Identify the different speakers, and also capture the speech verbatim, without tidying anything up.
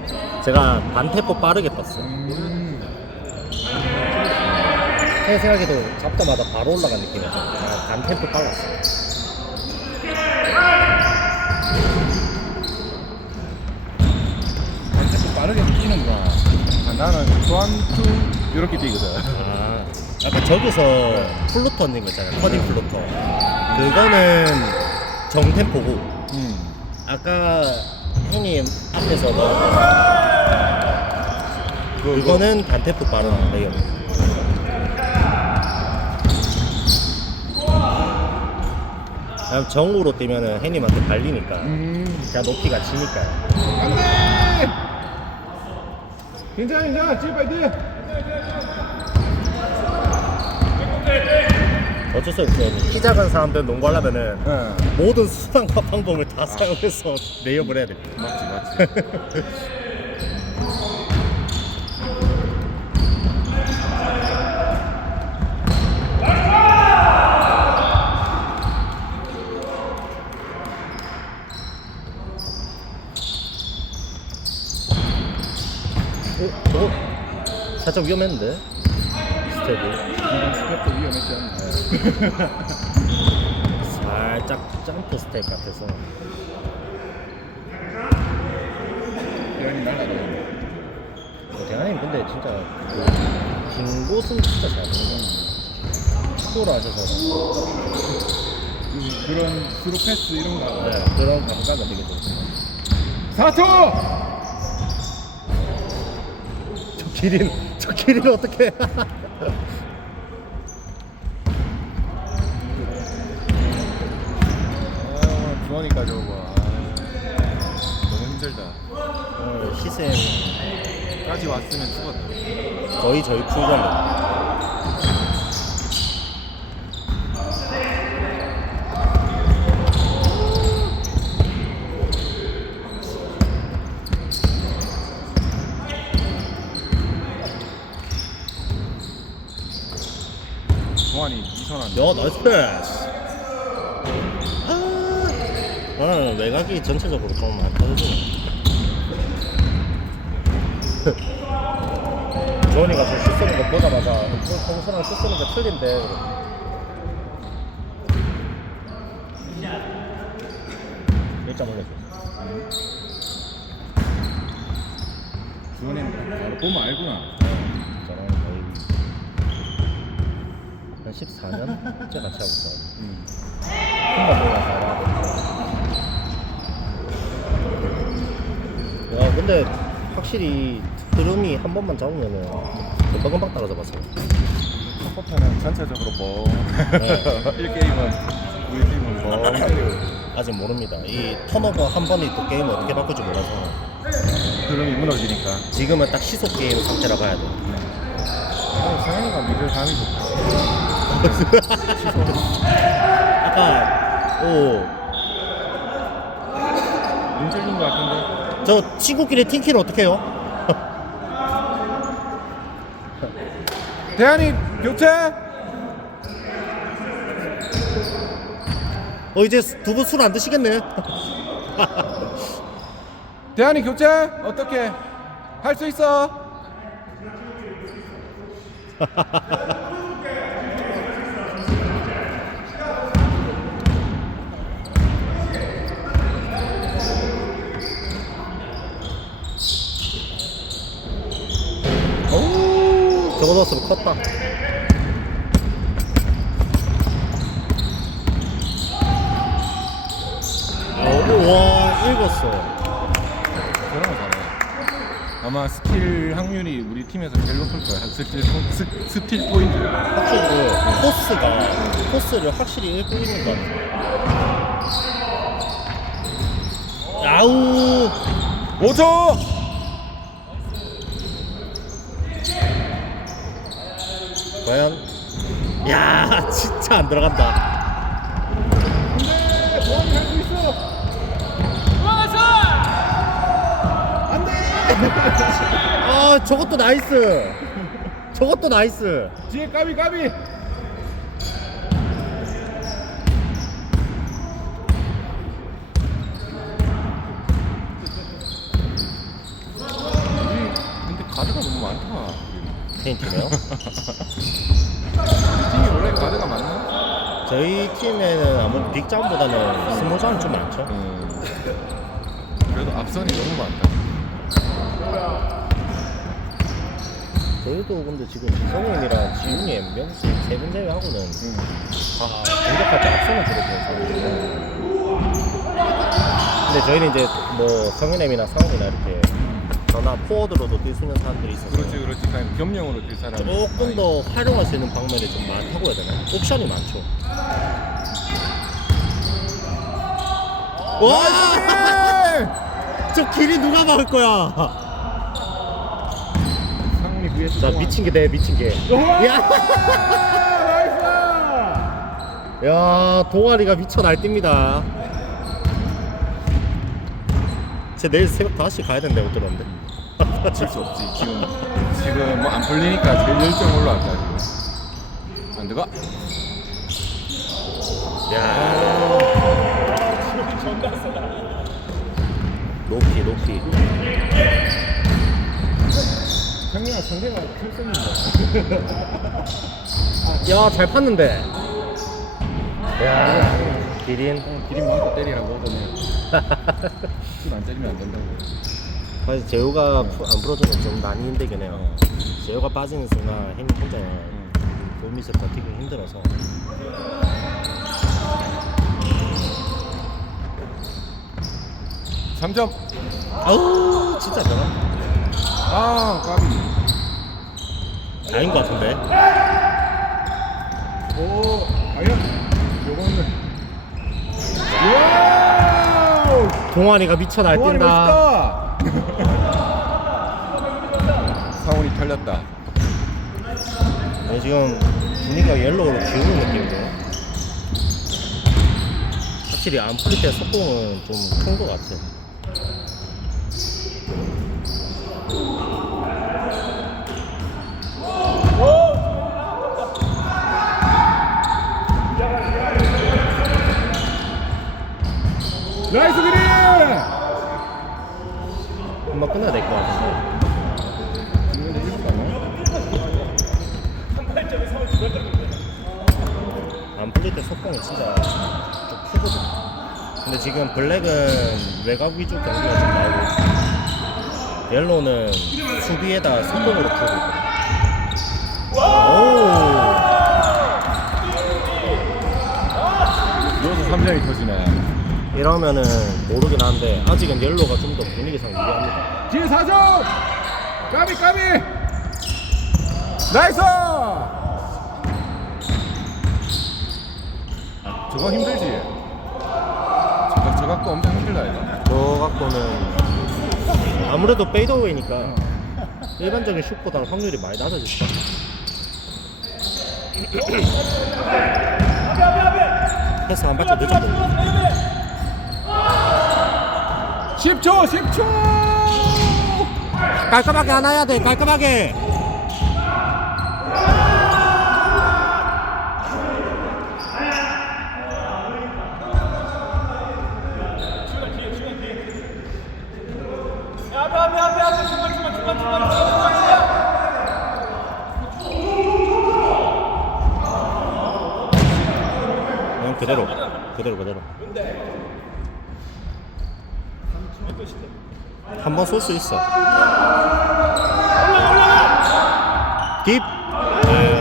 Speaker 1: 제가 반템포 빠르게 떴어요.
Speaker 2: 음.
Speaker 1: 제 생각에도 잡자마자 바로 올라간 느낌이었죠. 아, 반템포 빨랐어요.
Speaker 2: 반대쪽 빠르게 뛰는구나. 아, 나는 투안투 이렇게 뛰거든.
Speaker 1: 아, 아까 저기서 플루터 넣는 거 있잖아요. 커딩 플루터. 그거는 정템포고,
Speaker 2: 음.
Speaker 1: 아까 형님 앞에서 넣은 거,
Speaker 2: 그,
Speaker 1: 그거는 반템포 빠른 레이업. 정으로 뛰면은 형님한테 발리니까,
Speaker 2: 음.
Speaker 1: 제가 높이가 지니까요.
Speaker 2: 안돼. 괜찮아 괜찮아. 제발 뛰어.
Speaker 1: 어쩔 수 없어요. 키 작은 사람들 농구하려면은
Speaker 2: 응.
Speaker 1: 모든 수단과 방법을 다 사용해서 레이업을 해야 됩니다.
Speaker 2: 맞지 맞지.
Speaker 1: 어? 저거 살짝 위험했는데? 스텝이
Speaker 2: 스텝도 위험했지 않나.
Speaker 1: 살짝 점프 스텝 같아서.
Speaker 2: 대현이 날라가네.
Speaker 1: 어, 대한님 근데 진짜 그, 긴 곳은 진짜 잘 보는 축구를 하셔서
Speaker 2: 그, 그런 스루 패스 이런 거.
Speaker 1: 네, 그런 감각은 되게 좋습니다.
Speaker 2: 사 초.
Speaker 1: 저 길이는 저 길이는 어떻게?
Speaker 2: 아, 주원이까지 오고. 아, 너무 힘들다.
Speaker 1: 오늘 희생까지
Speaker 2: 왔으면 죽었다.
Speaker 1: 거의 저희 풀전입니다.
Speaker 2: 주원이 이선한.
Speaker 1: 야, 나이스 패스. 아, 나는 외곽이 전체적으로 좀 안 터지네. 조원이가 저 슛 쏘는 거 보자마자 평소랑 슛 쏘는 게 틀린데. 일점 올려줘.
Speaker 2: 주원이는 바로 보면 알구나.
Speaker 1: 저랑 거의 한 십사 년째 같이 하고 있어요.
Speaker 2: 음.
Speaker 1: 한번 보면 알아. 야, 근데 확실히 흐름이 한 번만 잡으면은 금방금방 따라잡았어요.
Speaker 2: 첫 번째는 전체적으로 뭐
Speaker 1: 네.
Speaker 2: 일 게임은 우리 팀은 뭐
Speaker 1: 아직 모릅니다. 이 턴오버 한 번이 또 게임을 어떻게 바꿀지 몰라서
Speaker 2: 흐름이 무너지니까.
Speaker 1: 지금은 딱 시속 게임 상태라고 해야 돼.
Speaker 2: 어, 상현이가 믿을 감이 좋다.
Speaker 1: 아까 오,
Speaker 2: 눈 찔린 것 같은데.
Speaker 1: 저 친구끼리 팀키는 어떻게 해요?
Speaker 2: 대한이 교체.
Speaker 1: 어, 이제 두 분 술 안 드시겠네.
Speaker 2: 대한이 교체. 어떻게 할 수 있어?
Speaker 1: 오, 저거 넣었으면 컸다. 오, 와, 읽었어.
Speaker 2: 그런 거 잘해. 아마 스틸 확률이 우리 팀에서 제일 높을 거야. 스틸, 포- 스, 스틸 포인트.
Speaker 1: 확실히 그 코스가 코스를 확실히 읽고 있는 것 같아. 아우,
Speaker 2: 오 초.
Speaker 1: 과연? 야, 진짜 안 들어간다.
Speaker 2: 안돼. 보험이 할수 있어. 안돼.
Speaker 1: 아, 저것도 나이스. 저것도 나이스.
Speaker 2: 뒤에 까비 까비. 가드가 너무 많다.
Speaker 1: 페인 팀이요?
Speaker 2: 우리 팀이 원래 가드가 많나?
Speaker 1: 저희 팀에는 아무래도 빅장보다는 스몰장이 좀 많죠.
Speaker 2: 음. 그래도 앞선이 너무 많다.
Speaker 1: 저희도 근데 지금 지성님이랑 지훈이, 엠병수 세분 제외하고는
Speaker 2: 음.
Speaker 1: 다 공격할 때 앞서는 들어오는 저희도. 근데 저희는 이제 뭐 성현엠이나 상훈이나 이렇게 전화 포워드로도 뛸 수 있는 사람들이 있어서
Speaker 2: 그렇지 그렇지. 그냥 겸용으로 뛸 사람이
Speaker 1: 조금 더 활용할 수 있는 방면이 좀 많다고 해야 되나? 옵션이 많죠. 와! 저 길이 누가 막을 거야?
Speaker 2: 상훈이 위에
Speaker 1: 자, 미친 게 돼, 미친 게. 야! 야, 동아리가 미쳐 날뜁니다. 제 내일 새벽 다섯 시 가야 된다고 들었는데.
Speaker 2: 칠 수 없지. 지금 지금 뭐 안 풀리니까 제일 열정 올라왔다 지금. 안 들어가.
Speaker 1: 야. 높이, 높이.
Speaker 2: 형이야 상대가 필승인데.
Speaker 1: 야, 잘 팠는데. 야, 기린.
Speaker 2: 기린 마음껏 때리라고 하더니 안 때리면 안 된다고.
Speaker 1: 사실 재호가 푸- 안 풀어주면 좀 많이 힘들긴 해요.
Speaker 2: 어.
Speaker 1: 재호가 빠지는 순간 힘 혼자
Speaker 2: 응.
Speaker 1: 몸미세 버티기 힘들어서.
Speaker 2: 삼 점.
Speaker 1: 아우, 진짜 대단.
Speaker 2: 아 까비.
Speaker 1: 아닌 것 같은데.
Speaker 2: 오 아니야. 요거는. 와우.
Speaker 1: 동아리가 미쳐
Speaker 2: 동아리
Speaker 1: 날뛴다.
Speaker 2: 멋있다. 상훈이 털렸다.
Speaker 1: 네, 지금 분위기가 옐로우로 기우는 느낌이죠. 확실히 안 풀릴 때 속공은 좀 큰 것 같아.
Speaker 2: 나이스 그린.
Speaker 1: 한번 끝내야 될 것 같은데. 안 풀릴 때 속공이 진짜 좀 크거든. 근데 지금 블랙은 외곽 위주 경기가 좀 나오고 옐로우는 수비에다 속공으로 풀고 있거든. 오!
Speaker 2: 여기서 삼 점이 터지네.
Speaker 1: 이러면은 모르긴 한데 아직은 옐로우가 좀 더 분위기상 유리합니다.
Speaker 2: 뒤에 사 점. 까비 까비. 나이스. 저거 힘들지. 저각 저각도 엄청 힘들다 이거.
Speaker 1: 저 갖고는 아무래도 페이더웨이니까 일반적인 슛보다는 확률이 많이 낮아질 것 같아. 패스 한 발짝 늦었거든.
Speaker 2: 십 초 십 초.
Speaker 1: 깔끔하게 안 해야 돼. 깔끔하게. 그냥 그대로 그대로 그대로 한 번 쏠 수 있어. 딥. 네.